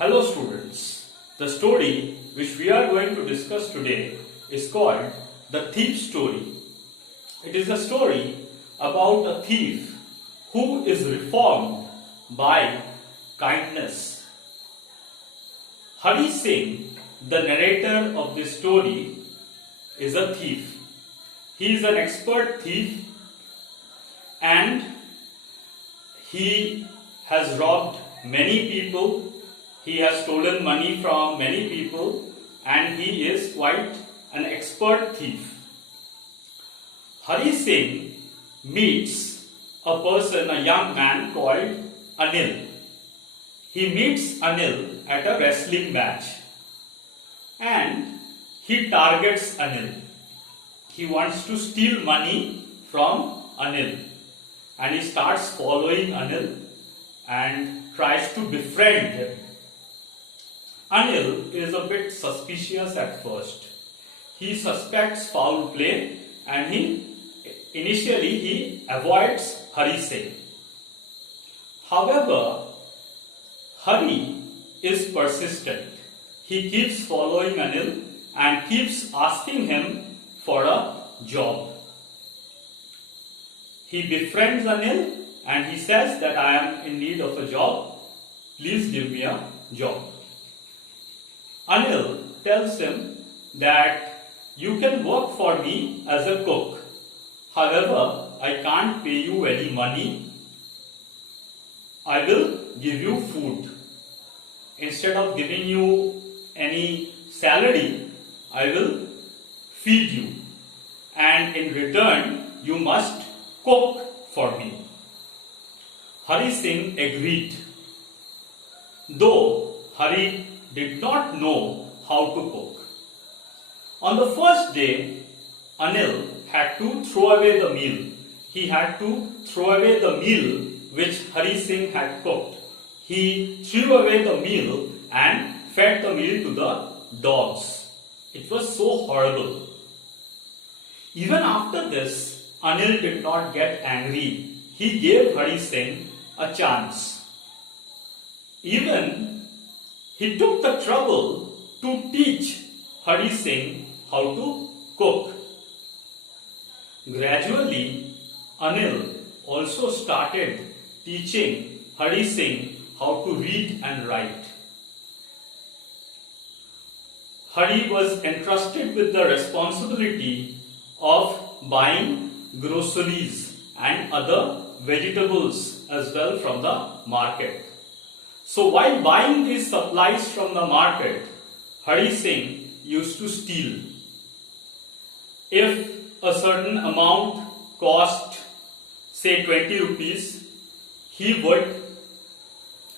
Hello students, the story which we are going to discuss today is called The Thief Story. It is a story about a thief who is reformed by kindness. Hari Singh, the narrator of this story, is a thief. He is an expert thief and he has robbed many people. He has stolen money from many people and he is quite an expert thief. Hari Singh meets a person, a young man called Anil. He meets Anil at a wrestling match and he targets Anil. He wants to steal money from Anil and he starts following Anil and tries to befriend him. Anil is a bit suspicious at first. He suspects foul play and initially he avoids Hari Singh. However, Hari is persistent. He keeps following Anil and keeps asking him for a job. He befriends Anil and he says that I am in need of a job. Please give me a job. Anil tells him that you can work for me as a cook. However, I can't pay you any money. I will give you food. Instead of giving you any salary, I will feed you. And in return, you must cook for me. Hari Singh agreed. Though Hari did not know how to cook. On the first day, Anil had to throw away the meal. He had to throw away the meal which Hari Singh had cooked. He threw away the meal and fed the meal to the dogs. It was so horrible. Even after this, Anil did not get angry. He gave Hari Singh a chance. Even he took the trouble to teach Hari Singh how to cook. Gradually, Anil also started teaching Hari Singh how to read and write. Hari was entrusted with the responsibility of buying groceries and other vegetables as well from the market. So while buying these supplies from the market, Hari Singh used to steal. If a certain amount cost, say 20 rupees, he would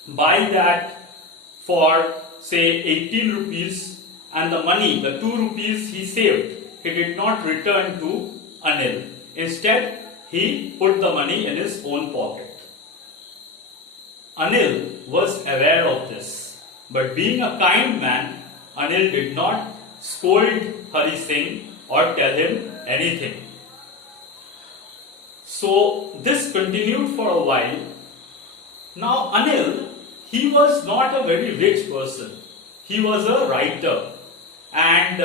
buy that for say 18 rupees and the money, the 2 rupees he saved, he did not return to Anil. Instead, he put the money in his own pocket. Anil was aware of this, but being a kind man, Anil did not scold Hari Singh or tell him anything. So this continued for a while. Now Anil, he was not a very rich person. He was a writer and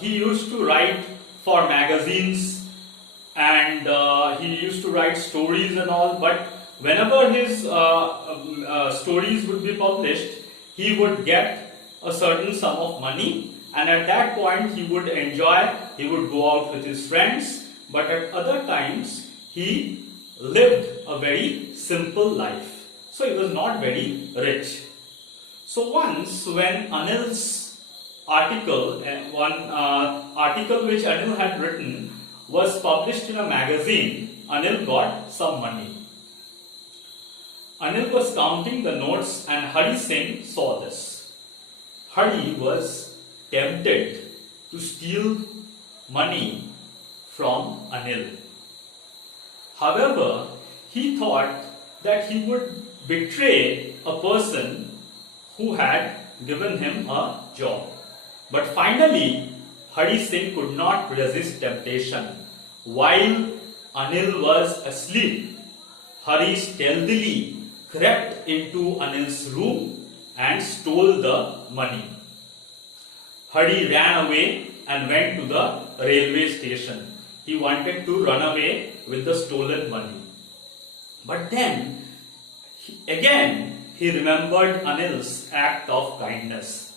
he used to write for magazines and he used to write stories and all, but whenever his stories would be published, he would get a certain sum of money and at that point he would enjoy, he would go out with his friends, but at other times he lived a very simple life. So he was not very rich. So once when Anil's article, one article which Anil had written was published in a magazine, Anil got some money. Anil was counting the notes and Hari Singh saw this. Hari was tempted to steal money from Anil. However, he thought that he would betray a person who had given him a job. But finally, Hari Singh could not resist temptation. While Anil was asleep, Hari stealthily crept into Anil's room and stole the money. Hari ran away and went to the railway station. He wanted to run away with the stolen money. But then, he remembered Anil's act of kindness.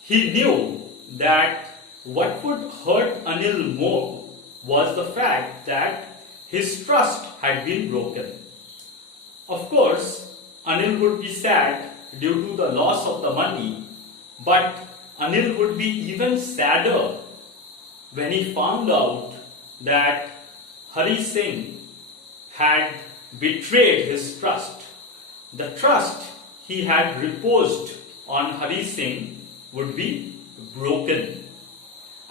He knew that what would hurt Anil more was the fact that his trust had been broken. Of course, Anil would be sad due to the loss of the money, but Anil would be even sadder when he found out that Hari Singh had betrayed his trust. The trust he had reposed on Hari Singh would be broken.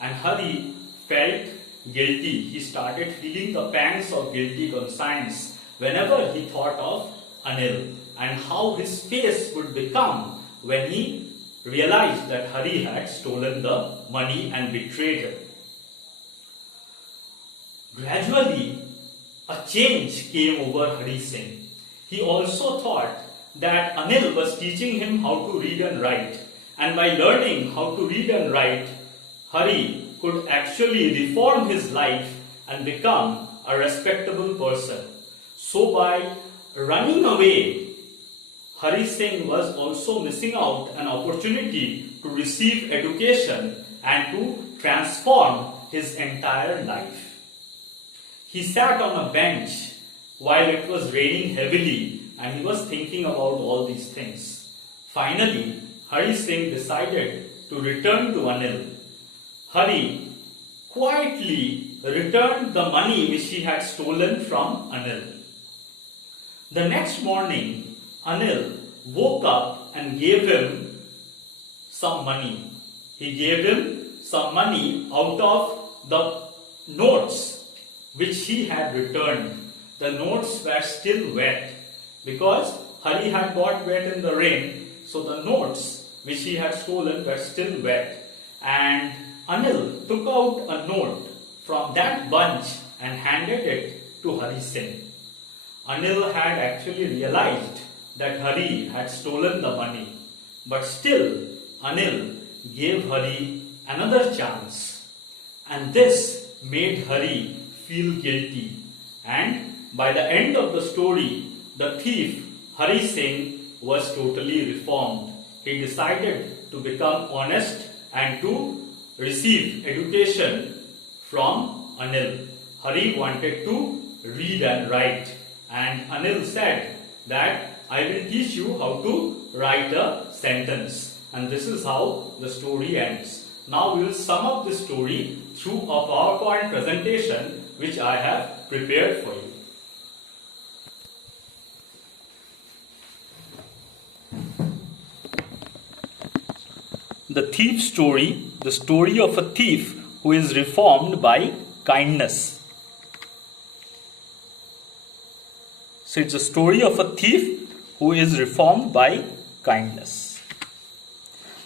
And Hari felt guilty. He started feeling the pangs of guilty conscience whenever he thought of Anil and how his face would become when he realized that Hari had stolen the money and betrayed him. Gradually, a change came over Hari Singh. He also thought that Anil was teaching him how to read and write, and by learning how to read and write, Hari could actually reform his life and become a respectable person. So by running away, Hari Singh was also missing out an opportunity to receive education and to transform his entire life. He sat on a bench while it was raining heavily and he was thinking about all these things. Finally, Hari Singh decided to return to Anil. Hari quietly returned the money which he had stolen from Anil. The next morning, Anil woke up and gave him some money. He gave him some money out of the notes which he had returned. The notes were still wet because Hari had got wet in the rain, so the notes which he had stolen were still wet. And Anil took out a note from that bunch and handed it to Hari Singh. Anil had actually realized that Hari had stolen the money, but still Anil gave Hari another chance, and this made Hari feel guilty. And by the end of the story, the thief Hari Singh was totally reformed. He decided to become honest and to receive education from Anil. Hari wanted to read and write, and Anil said that I will teach you how to write a sentence. And this is how the story ends. Now we will sum up the story through a PowerPoint presentation which I have prepared for you. The thief story, the story of a thief who is reformed by kindness. So it's a story of a thief who is reformed by kindness.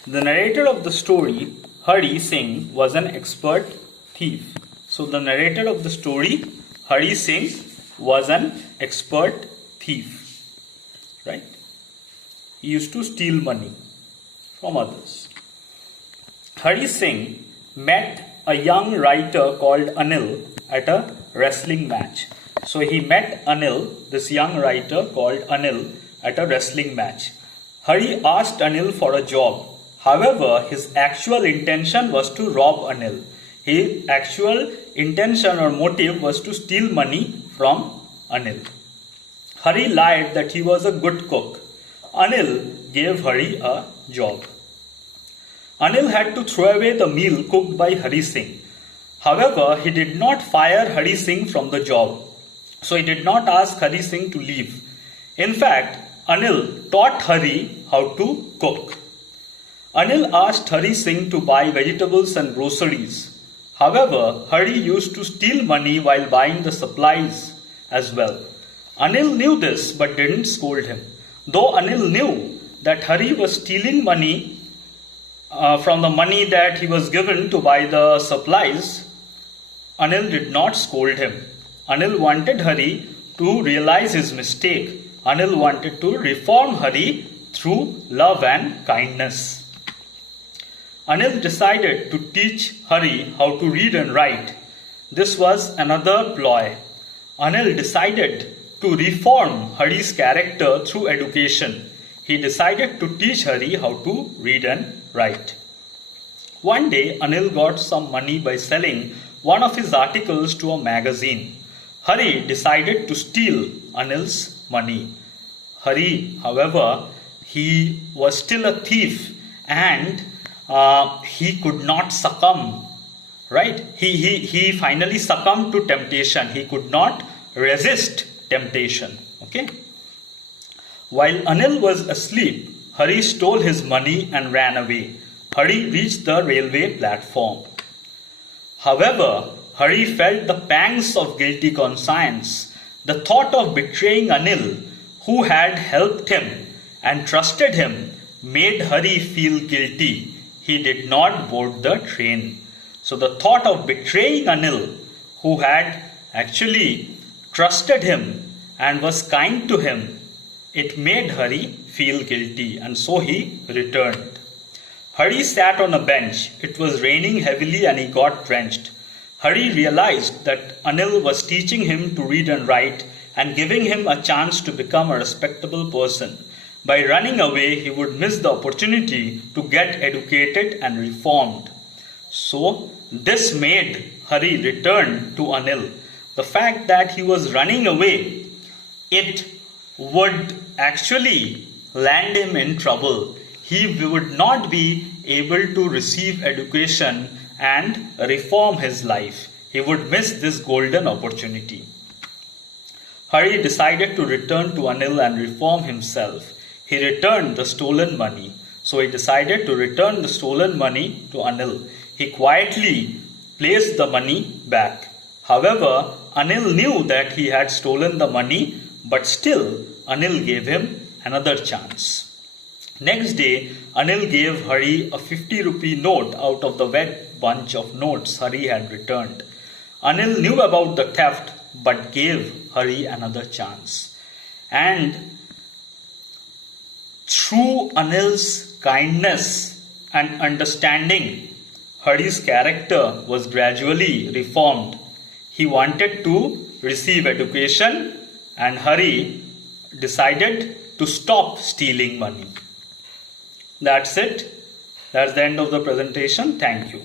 The narrator of the story, Hari Singh, was an expert thief. So the narrator of the story, Hari Singh, was an expert thief. Right? He used to steal money from others. Hari Singh met a young writer called Anil at a wrestling match. So he met Anil, this young writer called Anil, at a wrestling match. Hari asked Anil for a job. However, his actual intention was to rob Anil. His actual intention or motive was to steal money from Anil. Hari lied that he was a good cook. Anil gave Hari a job. Anil had to throw away the meal cooked by Hari Singh. However, he did not fire Hari Singh from the job. So he did not ask Hari Singh to leave. In fact, Anil taught Hari how to cook. Anil asked Hari Singh to buy vegetables and groceries. However, Hari used to steal money while buying the supplies as well. Anil knew this but didn't scold him. Though Anil knew that Hari was stealing money from the money that he was given to buy the supplies, Anil did not scold him. Anil wanted Hari to realize his mistake. Anil wanted to reform Hari through love and kindness. Anil decided to teach Hari how to read and write. This was another ploy. Anil decided to reform Hari's character through education. He decided to teach Hari how to read and write. One day, Anil got some money by selling one of his articles to a magazine. Hari decided to steal Anil's money. Hari, however, he was still a thief and he could not succumb. Right? He finally succumbed to temptation. He could not resist temptation. Okay? While Anil was asleep, Hari stole his money and ran away. Hari reached the railway platform. However, Hari felt the pangs of guilty conscience. The thought of betraying Anil, who had helped him and trusted him, made Hari feel guilty. He did not board the train. So the thought of betraying Anil, who had actually trusted him and was kind to him, it made Hari feel guilty, and so he returned. Hari sat on a bench. It was raining heavily and he got drenched. Hari realized that Anil was teaching him to read and write and giving him a chance to become a respectable person. By running away, he would miss the opportunity to get educated and reformed. So, this made Hari return to Anil. The fact that he was running away, it would actually land him in trouble. He would not be able to receive education and reform his life. He would miss this golden opportunity. Hari decided to return to Anil and reform himself. He returned the stolen money. So he decided to return the stolen money to Anil. He quietly placed the money back. However, Anil knew that he had stolen the money, but still Anil gave him another chance. Next day, Anil gave Hari a 50 rupee note out of the wet bunch of notes Hari had returned. Anil knew about the theft but gave Hari another chance. And through Anil's kindness and understanding, Hari's character was gradually reformed. He wanted to receive education and Hari decided to stop stealing money. That's it. That's the end of the presentation. Thank you.